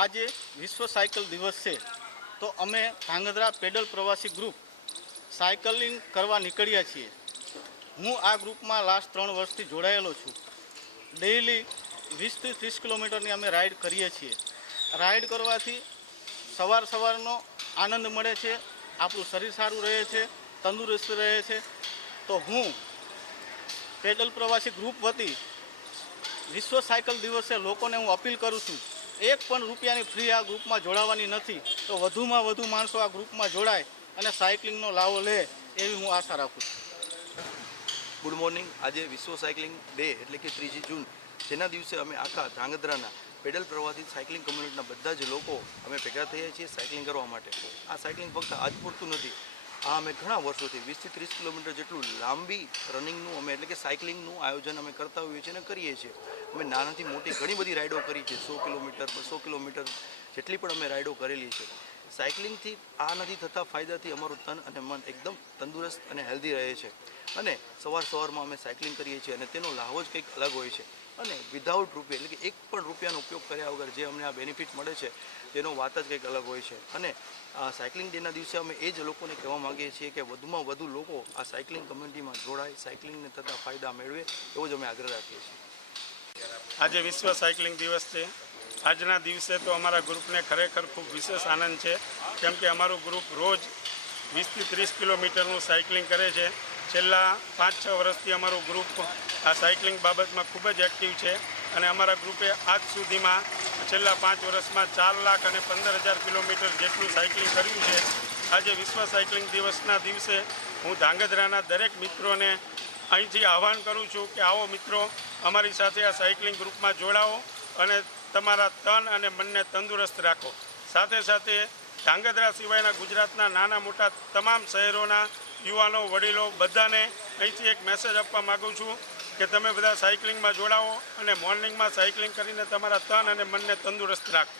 આજે વિશ્વ સાયકલ દિવસ છે, તો અમે ધાંગધ્રા પેડલ પ્રવાસી ગ્રુપ સાયકલિંગ કરવા નીકળ્યા છીએ. હું આ ગ્રુપમાં લાસ્ટ 3 વર્ષથી જોડાયેલો છું. ડેઇલી 20 થી 30 કિલોમીટરની અમે રાઈડ કરીએ છીએ. રાઈડ કરવાથી સવારનો આનંદ મળે છે, આપણું શરીર સારું રહે છે, તંદુરસ્ત રહે છે. તો હું પેડલ પ્રવાસી ગ્રુપ વતી વિશ્વ સાયકલ દિવસે લોકોને હું અપીલ કરું છું, 1 પણ રૂપિયાની ફ્રી આ ગ્રુપમાં જોડાવાની નથી. તો વધુમાં વધુ માણસો આ ગ્રુપમાં જોડાય અને સાયકલિંગનો લાવો લે એવી હું આશા રાખું છું. Good morning. આજે વિશ્વ સાયકલિંગ ડે એટલે કે 3 જૂન, જેના દિવસે અમે આખા ધ્રાંગધ્રાના પેડલ પ્રવાસી સાયકલિંગ કમ્યુનિટીના બધા જ લોકો અમે ભેગા થયા છીએ સાયકલિંગ કરવા માટે. આ સાયકલિંગ ફક્ત આજ પૂરતું નથી, આ અમે ઘણા વર્ષોથી 20 થી 30 કિલોમીટર જેટલું લાંબી રનિંગનું અમે એટલે કે સાયકલિંગનું આયોજન અમે કરતા હોઈએ છીએ અને કરીએ છીએ. અમે નાનાથી મોટી ઘણી બધી રાઇડો કરી છે, 100 કિલોમીટર 200 કિલોમીટર જેટલી પણ અમે રાઇડો કરેલી છે. સાયકલિંગથી આ નથી થતા ફાયદાથી અમારું તન અને મન એકદમ તંદુરસ્ત અને હેલ્ધી રહે છે. અને સવારમાં અમે સાયકલિંગ કરીએ છીએ અને તેનો લાભ જ કંઈક અલગ હોય છે. અને વિધાઉટ રૂપિયા એટલે કે 1 પણ રૂપિયાનો ઉપયોગ કર્યા વગર જે અમને આ બેનિફિટ મળે છે તેનો વાત જ કંઈક અલગ હોય છે. અને આ સાયકલિંગ ડેના દિવસે અમે એ જ લોકોને કહેવા માગીએ છીએ કે વધુમાં વધુ લોકો આ સાયકલિંગ કમ્યુનિટીમાં જોડાય, સાયકલિંગને થતા ફાયદા મેળવે એવો જ અમે આગ્રહ રાખીએ છીએ. આજે વિશ્વ સાયકલિંગ દિવસ છે. આજના દિવસે તો અમારા ગ્રુપને ખરેખર ખૂબ વિશેષ આનંદ છે, કેમ કે અમારું ગ્રુપ રોજ 20 થી 30 કિલોમીટરનું સાયકલિંગ કરે છે. છેલ્લા 5-6 વર્ષથી અમારું ગ્રુપ આ સાયકલિંગ બાબતમાં ખૂબ જ એક્ટિવ છે અને અમારા ગ્રુપે આજ સુધીમાં છેલ્લા 5 વર્ષમાં 4,15,000 કિલોમીટર જેટલું સાયકલિંગ કર્યું છે. આજે વિશ્વ સાયકલિંગ દિવસના દિવસે હું ધાંગધ્રાના દરેક મિત્રોને અહીંથી આહ્વાન કરું છું કે આવો મિત્રો, અમારી સાથે આ સાયકલિંગ ગ્રુપમાં જોડાઓ અને તમારા તન અને મનને તંદુરસ્ત રાખો. સાથે સાથે ધાંગધ્રા સિવાયના ગુજરાતના નાના મોટા તમામ શહેરોના યુવાનો, વડીલો બધાને અહીંથી એક મેસેજ આપવા માગું છું કે તમે બધા સાયકલિંગમાં જોડાઓ અને મોર્નિંગમાં સાયકલિંગ કરીને તમારા તન અને મનને તંદુરસ્ત રાખો.